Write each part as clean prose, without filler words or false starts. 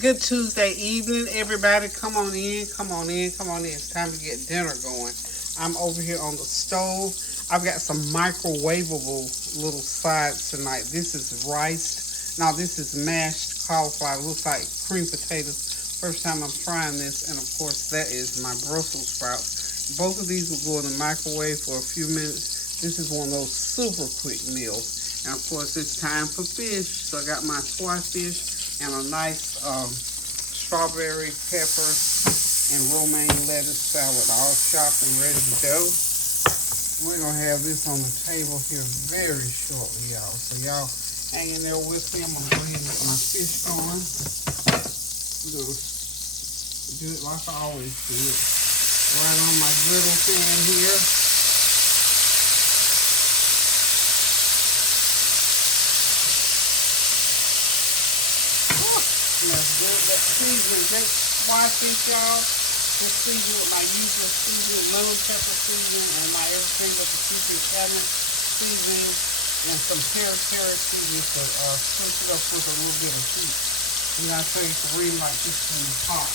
Good Tuesday evening, everybody. Come on in, come on in, come on in. It's time to get dinner going. I'm over here on the stove. I've got some microwavable little sides tonight. This is rice. Now, this is mashed cauliflower. Looks like cream potatoes. First time I'm trying this. And of course, that is my Brussels sprouts. Both of these will go in the microwave for a few minutes. This is one of those super quick meals. And of course, it's time for fish. So I got my swai fish and a nice strawberry, pepper, and romaine lettuce salad all chopped and ready to go. We're going to have this on the table here very shortly, y'all. So y'all hang in there with me. I'm going to go ahead and get my fish going. I'm going to do it like I always do it. Right on my griddle pan here. That's good. That seasoning, great Swai Fish, y'all. Just season with my usual seasoning, lemon pepper seasoning, and my everything but the seafood cabinet seasoning, and some peri seasoning to switch it up with a little bit of heat. And I tell you to read like this in the pot.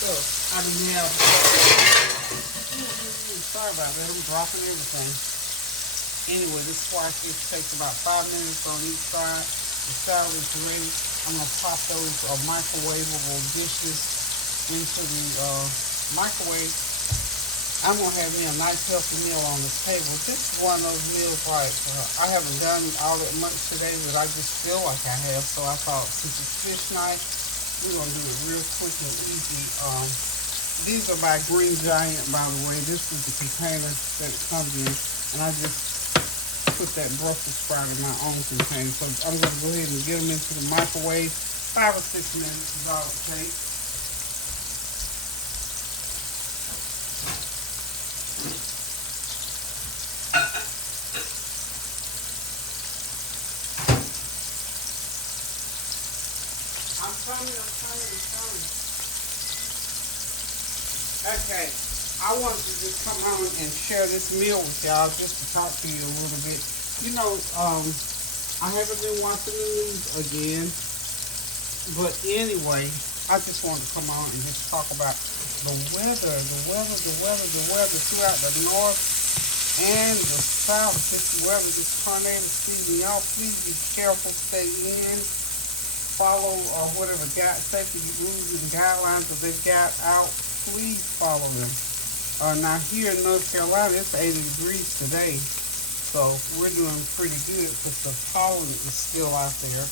So I didn't have. Sorry about that. I'm dropping everything. Anyway, this Swai Fish takes about 5 minutes on each side. The salad is ready. I'm going to pop those microwavable dishes into the microwave. I'm going to have me a nice healthy meal on the table. This is one of those meals like I haven't done all that much today, but I just feel like I have. So I thought since it's fish night, we're going to do it real quick and easy. These are by Green Giant, by the way. This is the container that it comes in. And I just put that Brussels sprout in my own container. So I'm going to go ahead and get them into the microwave. 5 or 6 minutes is all it takes. I'm coming. Okay. I wanted to just come on and share this meal with y'all, just to talk to you a little bit. You know, I haven't been watching the news again, but anyway, I just wanted to come on and just talk about the weather throughout the north and the south. This weather, this tornado season, y'all please be careful, stay in, follow whatever safety rules and guidelines that they've got out. Please follow them. Now here in North Carolina, it's 80 degrees today, so we're doing pretty good because the pollen is still out there.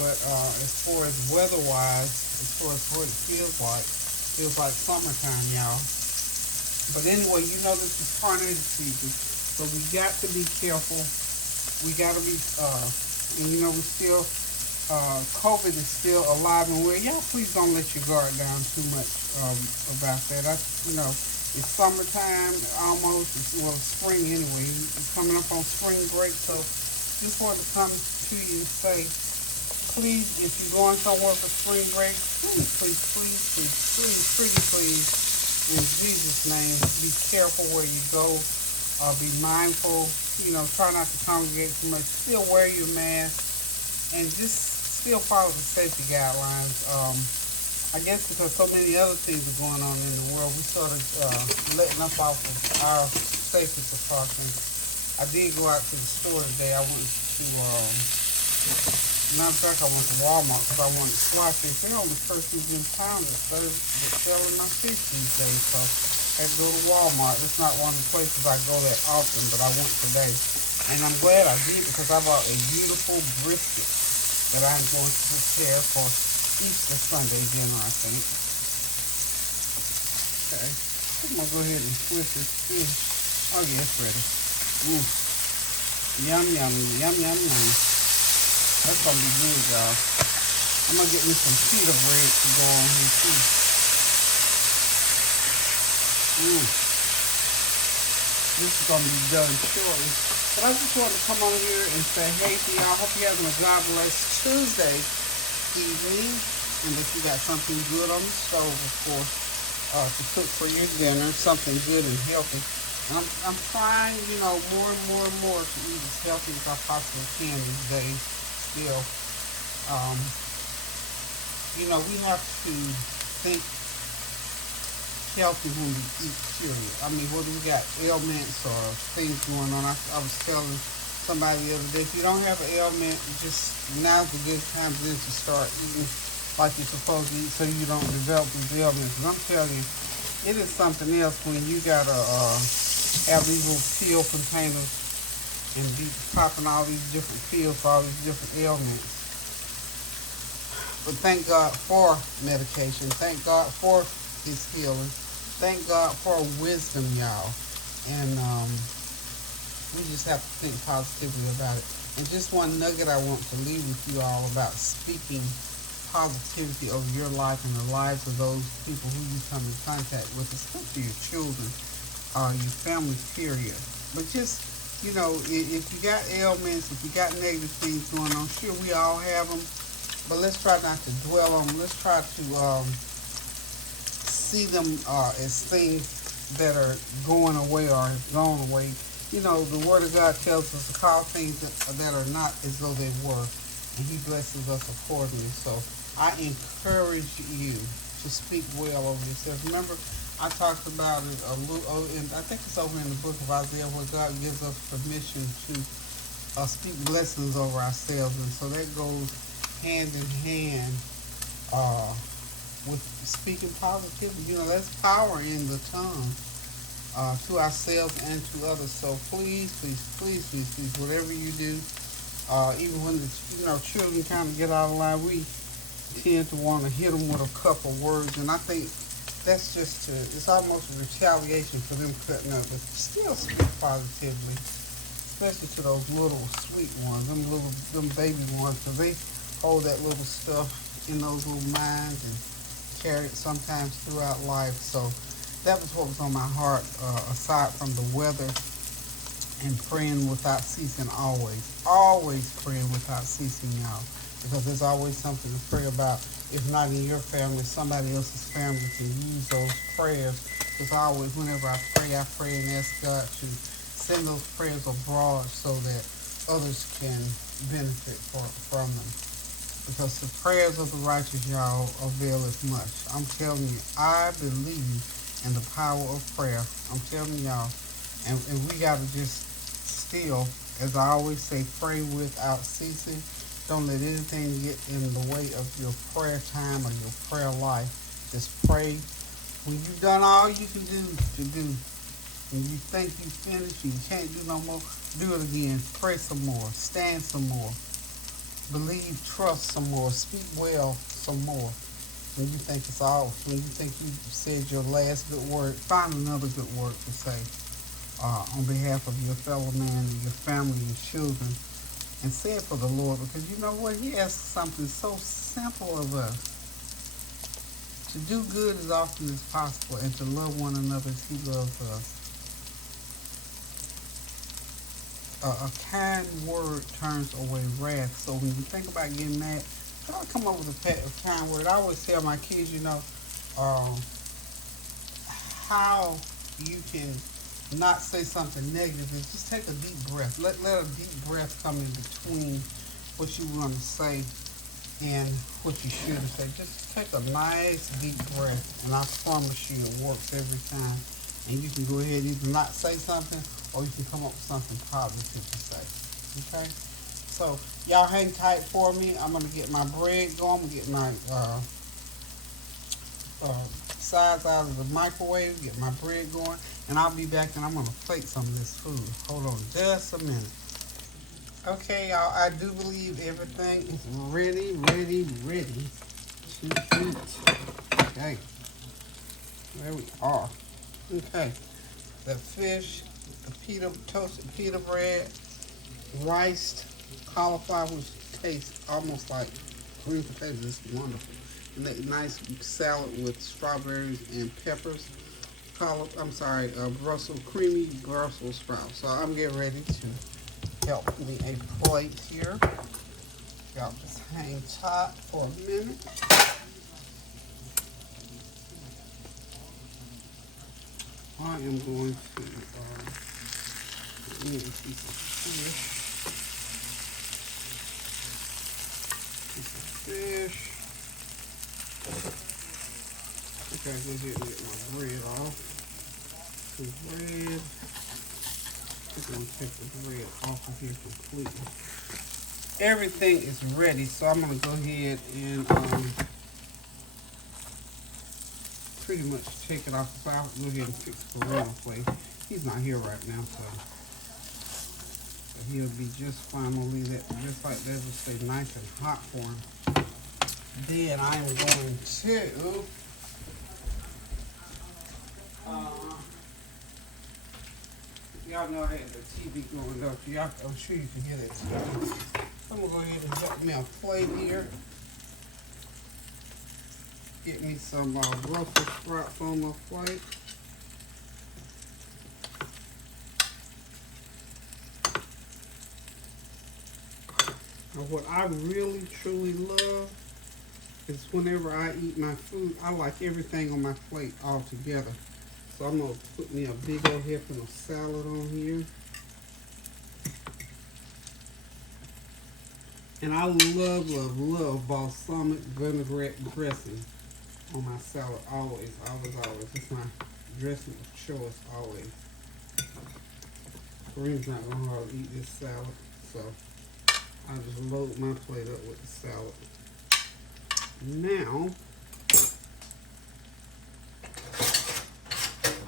But as far as weather-wise, as far as what it feels like summertime, y'all. But anyway, you know this is tornado season, so we got to be careful. We got to be, and you know we still, COVID is still alive and well. Y'all please don't let your guard down too much about that. It's summertime almost. Well, spring anyway. It's coming up on spring break, so just wanted to come to you and say, please, if you're going somewhere for spring break, please, in Jesus' name, be careful where you go. Be mindful. Try not to congregate too much. Still wear your mask, and just still follow the safety guidelines. I guess because so many other things are going on in the world, we started letting up off of our safety precautions. I did go out to the store today. I went to, matter of fact, I went to Walmart because I wanted Swai Fish. They're only persons in town that's selling my fish these days, so I had to go to Walmart. It's not one of the places I go that often, but I went today. And I'm glad I did because I bought a beautiful brisket that I'm going to prepare for Easter Sunday dinner, I think. Okay. I'm going to go ahead and flip this fish. Oh, yeah, it's ready. Yum, yum, yum, yum, yum. That's going to be good, y'all. I'm going to get me some pita bread to go on here, too. This is going to be done shortly. But I just wanted to come on here and say, hey to y'all. Hope you're having a God bless Tuesday evening, and that you got something good on the stove, of course, to cook for your dinner, something good and healthy. And I'm trying, more and more to eat as healthy as I possibly can these days still. You know, we have to think healthy when we eat cereal. I mean, whether we got ailments or things going on. I was telling somebody the other day, if you don't have an ailment, just now's a good time then to start eating like you're supposed to eat so you don't develop these ailments. And I'm telling you, it is something else when you gotta have these little pill containers and be popping all these different pills for all these different ailments. But thank God for medication. Thank God for His healing. Thank God for wisdom, y'all. And we just have to think positively about it. And just one nugget I want to leave with you all about speaking positivity over your life and the lives of those people who you come in contact with, especially your children, your family, period. But just, you know, if you got ailments, if you got negative things going on, sure, we all have them. But let's try not to dwell on them. Let's try to see them as things that are going away or have gone away. You know, the Word of God tells us to call things that are not as though they were, and He blesses us accordingly. So I encourage you to speak well over yourself. Remember, I talked about it a little, and I think it's over in the book of Isaiah where God gives us permission to speak blessings over ourselves, and so that goes hand in hand with speaking positivity. You know, there's power in the tongue to ourselves and to others. So please, please, please, please, please, whatever you do, even when the children kind of get out of line, we tend to want to hit them with a couple words, and I think that's just it's almost a retaliation for them cutting up. But still speak positively, especially to those little sweet ones, them baby ones, because they hold that little stuff in those little minds and carry it sometimes throughout life. So that was what was on my heart, aside from the weather and praying without ceasing always. Always praying without ceasing, y'all. Because there's always something to pray about. If not in your family, somebody else's family can use those prayers. Because always, whenever I pray and ask God to send those prayers abroad so that others can benefit from them. Because the prayers of the righteous, y'all, availeth much. I'm telling you, I believe in the power of prayer. I'm telling y'all. And we got to just still, as I always say, pray without ceasing. Don't let anything get in the way of your prayer time or your prayer life. Just pray. When you've done all you can do to do, and you think you finished, you can't do no more, do it again. Pray some more. Stand some more. Believe, trust some more. Speak well some more. When you think it's all, when you think you said your last good word, find another good word to say on behalf of your fellow man and your family, your children, and say it for the Lord, because you know what? He asks something so simple of us. To do good as often as possible and to love one another as He loves us. A kind word turns away wrath. So when you think about getting mad, try to come up with a kind word. I always tell my kids, how you can not say something negative is just take a deep breath. Let a deep breath come in between what you want to say and what you should say. Just take a nice deep breath, and I promise you it works every time. And you can go ahead and either not say something or you can come up with something positive to say. Okay? So y'all hang tight for me. I'm gonna get my bread going. I'm gonna get my sides out of the microwave, get my bread going, and I'll be back and I'm gonna plate some of this food. Hold on just a minute. Okay, y'all, I do believe everything is ready to eat. Okay, there we are. Okay, the fish, the toasted pita bread, riced cauliflower, which tastes almost like green potatoes. It's wonderful. And that nice salad with strawberries and peppers. Creamy Brussels sprouts. So I'm getting ready to help me a plate here. Y'all just hang tight for a minute. I am going to piece of fish. Okay, I go ahead and get my bread off. Some bread. I'm gonna take the bread off of here completely. Everything is ready, so I'm gonna go ahead and pretty much take it off. So I'll go ahead and fix Corona plate. He's not here right now, so he'll be just fine. I'm gonna leave that just like that, just stay nice and hot for him. Then I'm going to y'all know I had the TV going up. Y'all, I'm sure you can hear that too. I'm gonna go ahead and get me a plate here. Get me some Brussels sprouts on my plate. Now what I really truly love is whenever I eat my food, I like everything on my plate all together. So I'm gonna put me a big old helping of salad on here. And I love, love, love balsamic vinaigrette dressing on my salad. Always, always, always. It's my dressing of choice, always. Kareem's not gonna hardly eat this salad, so I just load my plate up with the salad. Now,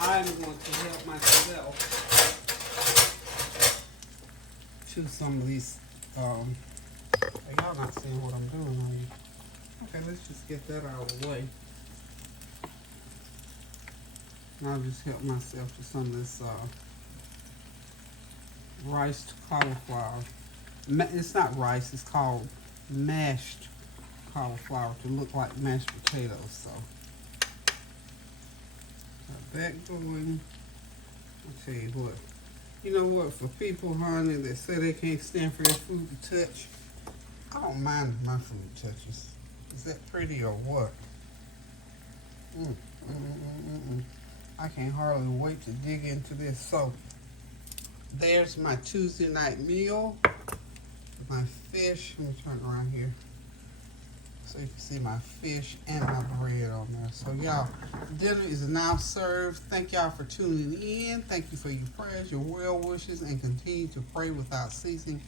I'm going to help myself to some of these. Y'all not seeing what I'm doing on you. Okay, let's just get that out of the way. And I'll just help myself to some of this riced cauliflower. It's not rice, it's called mashed cauliflower to look like mashed potatoes. So got that going. I'll tell you what. You know what? For people, honey, that say they can't stand for their food to touch, I don't mind if my food touches. Is that pretty or what? I can't hardly wait to dig into this. So there's my Tuesday night meal. My fish. Let me turn it around here so you can see my fish and my bread on there. So y'all, dinner is now served. Thank y'all for tuning in. Thank you for your prayers, your well wishes, and continue to pray without ceasing.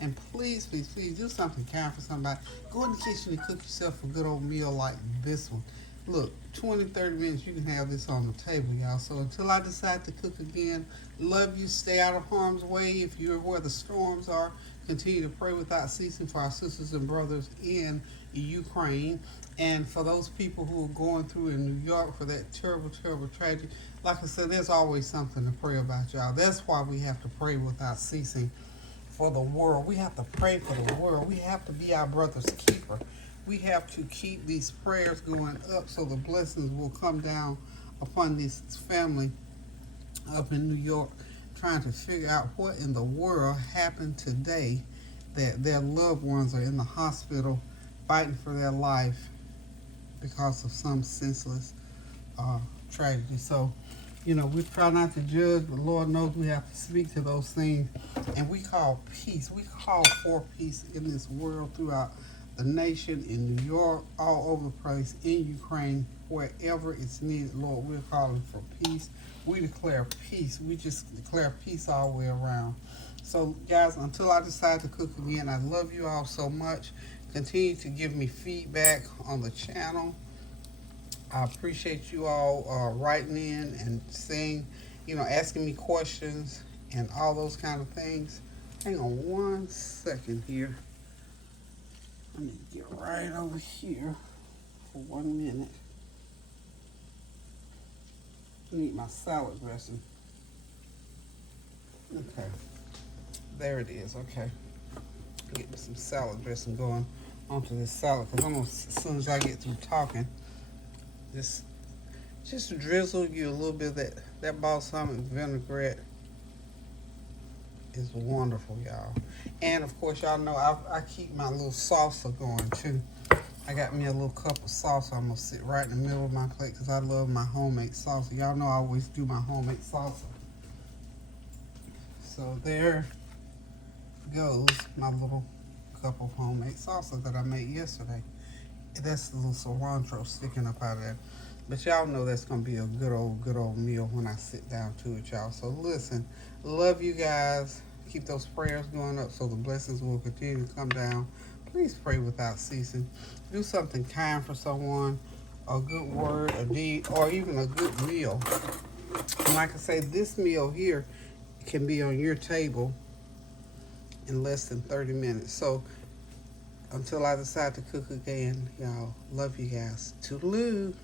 And please, please, please do something kind for somebody. Go in the kitchen and cook yourself a good old meal like this one. Look, 20, 30 minutes, you can have this on the table, y'all. So until I decide to cook again, love you. Stay out of harm's way. If you're where the storms are, continue to pray without ceasing for our sisters and brothers in Ukraine. And for those people who are going through in New York for that terrible, terrible tragedy, like I said, there's always something to pray about, y'all. That's why we have to pray without ceasing for the world. We have to pray for the world. We have to be our brother's keeper. We have to keep these prayers going up so the blessings will come down upon this family up in New York, trying to figure out what in the world happened today that their loved ones are in the hospital fighting for their life because of some senseless tragedy. So, you know, we try not to judge, but Lord knows we have to speak to those things. And we call peace. We call for peace in this world, throughout the nation, in New York, all over the place, in Ukraine, wherever it's needed. Lord, we're calling for peace. We declare peace. We just declare peace all the way around. So, guys, until I decide to cook again, I love you all so much. Continue to give me feedback on the channel. I appreciate you all writing in and saying, you know, asking me questions and all those kind of things. Hang on one second here. Let me get right over here for 1 minute. I need my salad dressing. Okay, there it is. Okay, get me some salad dressing going onto this salad, because almost as soon as I get through talking, just to drizzle you a little bit of that balsamic vinaigrette is wonderful, y'all. And of course, y'all know I keep my little salsa going too. I got me a little cup of salsa. I'm gonna sit right in the middle of my plate because I love my homemade salsa. Y'all know I always do my homemade salsa. So there goes my little cup of homemade salsa that I made yesterday. That's a little cilantro sticking up out of there. But y'all know that's gonna be a good old meal when I sit down to it, y'all. So listen, love you guys. Keep those prayers going up so the blessings will continue to come down. Please pray without ceasing. Do something kind for someone, a good word, a deed, or even a good meal. And like I say, this meal here can be on your table in less than 30 minutes. So until I decide to cook again, y'all, love you guys. Toodaloo.